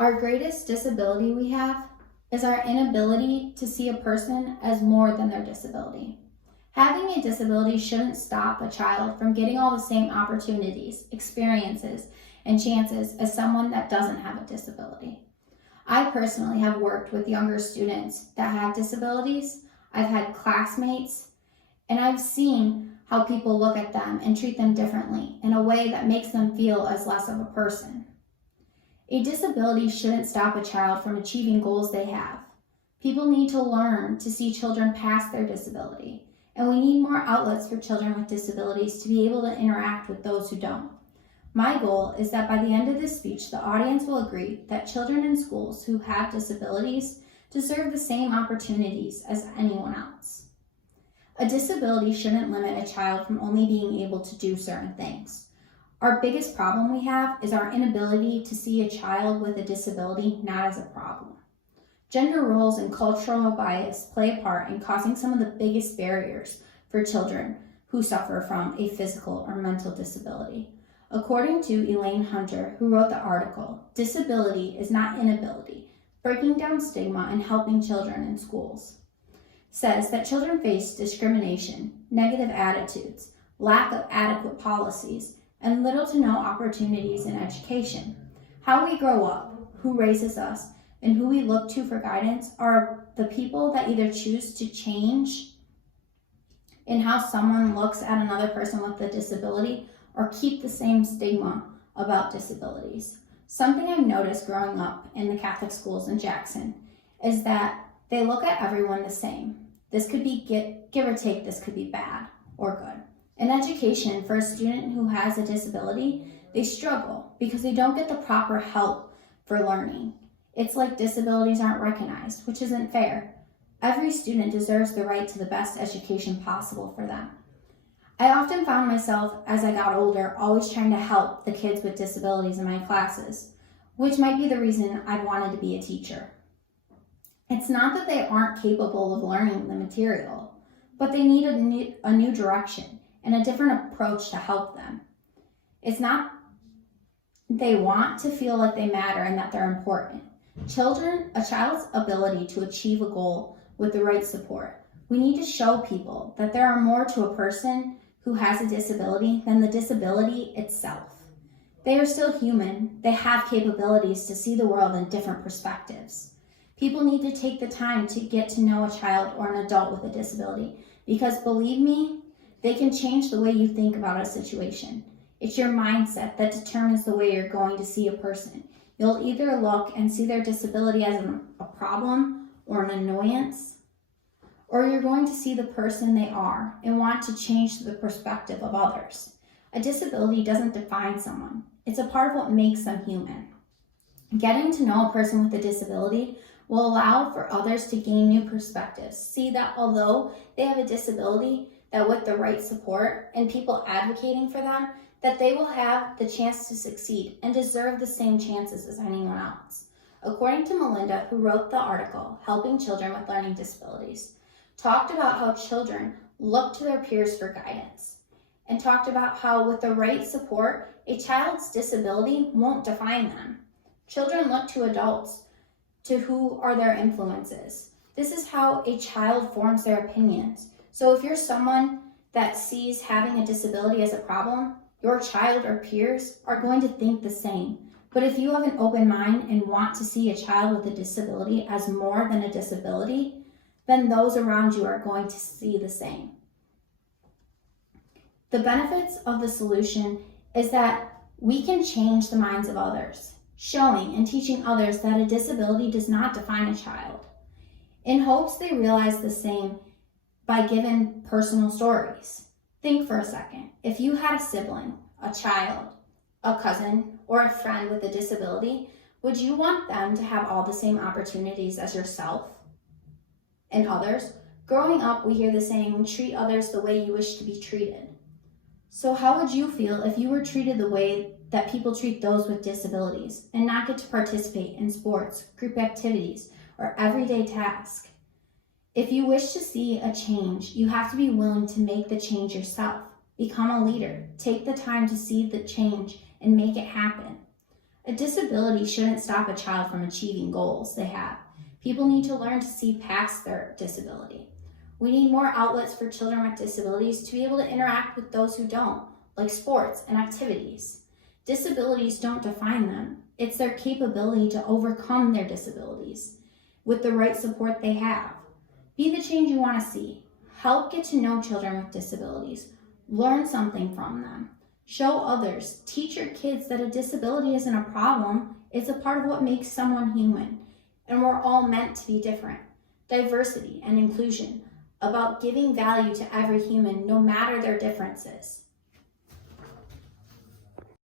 Our greatest disability we have is our inability to see a person as more than their disability. Having a disability shouldn't stop a child from getting all the same opportunities, experiences, and chances as someone that doesn't have a disability. I personally have worked with younger students that have disabilities. I've had classmates, and I've seen how people look at them and treat them differently in a way that makes them feel as less of a person. A disability shouldn't stop a child from achieving goals they have. People need to learn to see children past their disability, and we need more outlets for children with disabilities to be able to interact with those who don't. My goal is that by the end of this speech, the audience will agree that children in schools who have disabilities deserve the same opportunities as anyone else. A disability shouldn't limit a child from only being able to do certain things. Our biggest problem we have is our inability to see a child with a disability not as a problem. Gender roles and cultural bias play a part in causing some of the biggest barriers for children who suffer from a physical or mental disability. According to Elaine Hunter, who wrote the article, "Disability is not inability, breaking down stigma and helping children in schools," says that children face discrimination, negative attitudes, lack of adequate policies, and little to no opportunities in education. How we grow up, who raises us, and who we look to for guidance are the people that either choose to change in how someone looks at another person with a disability or keep the same stigma about disabilities. Something I've noticed growing up in the Catholic schools in Jackson is that they look at everyone the same. This could be give or take, this could be bad or good. In education, for a student who has a disability, they struggle because they don't get the proper help for learning. It's like disabilities aren't recognized, which isn't fair. Every student deserves the right to the best education possible for them. I often found myself, as I got older, always trying to help the kids with disabilities in my classes, which might be the reason I wanted to be a teacher. It's not that they aren't capable of learning the material, but they need a new direction and a different approach to help them. It's not they want to feel like they matter and that they're important. A child's ability to achieve a goal with the right support. We need to show people that there are more to a person who has a disability than the disability itself. They are still human. They have capabilities to see the world in different perspectives. People need to take the time to get to know a child or an adult with a disability because, believe me, they can change the way you think about a situation. It's your mindset that determines the way you're going to see a person. You'll either look and see their disability as a problem or an annoyance, or you're going to see the person they are and want to change the perspective of others. A disability doesn't define someone. It's a part of what makes them human. Getting to know a person with a disability will allow for others to gain new perspectives. See that although they have a disability, that with the right support and people advocating for them, that they will have the chance to succeed and deserve the same chances as anyone else. According to Melinda, who wrote the article, Helping Children with Learning Disabilities, talked about how children look to their peers for guidance and talked about how with the right support, a child's disability won't define them. Children look to adults to who are their influences. This is how a child forms their opinions. So if you're someone that sees having a disability as a problem, your child or peers are going to think the same. But if you have an open mind and want to see a child with a disability as more than a disability, then those around you are going to see the same. The benefits of the solution is that we can change the minds of others, showing and teaching others that a disability does not define a child, in hopes they realize the same by giving personal stories. Think for a second. If you had a sibling, a child, a cousin, or a friend with a disability, would you want them to have all the same opportunities as yourself and others? Growing up, we hear the saying, treat others the way you wish to be treated. So how would you feel if you were treated the way that people treat those with disabilities and not get to participate in sports, group activities, or everyday tasks? If you wish to see a change, you have to be willing to make the change yourself. Become a leader. Take the time to see the change and make it happen. A disability shouldn't stop a child from achieving goals they have. People need to learn to see past their disability. We need more outlets for children with disabilities to be able to interact with those who don't, like sports and activities. Disabilities don't define them. It's their capability to overcome their disabilities with the right support they have. Be the change you want to see. Help get to know children with disabilities. Learn something from them. Show others. Teach your kids that a disability isn't a problem. It's a part of what makes someone human. And we're all meant to be different. Diversity and inclusion, about giving value to every human, no matter their differences.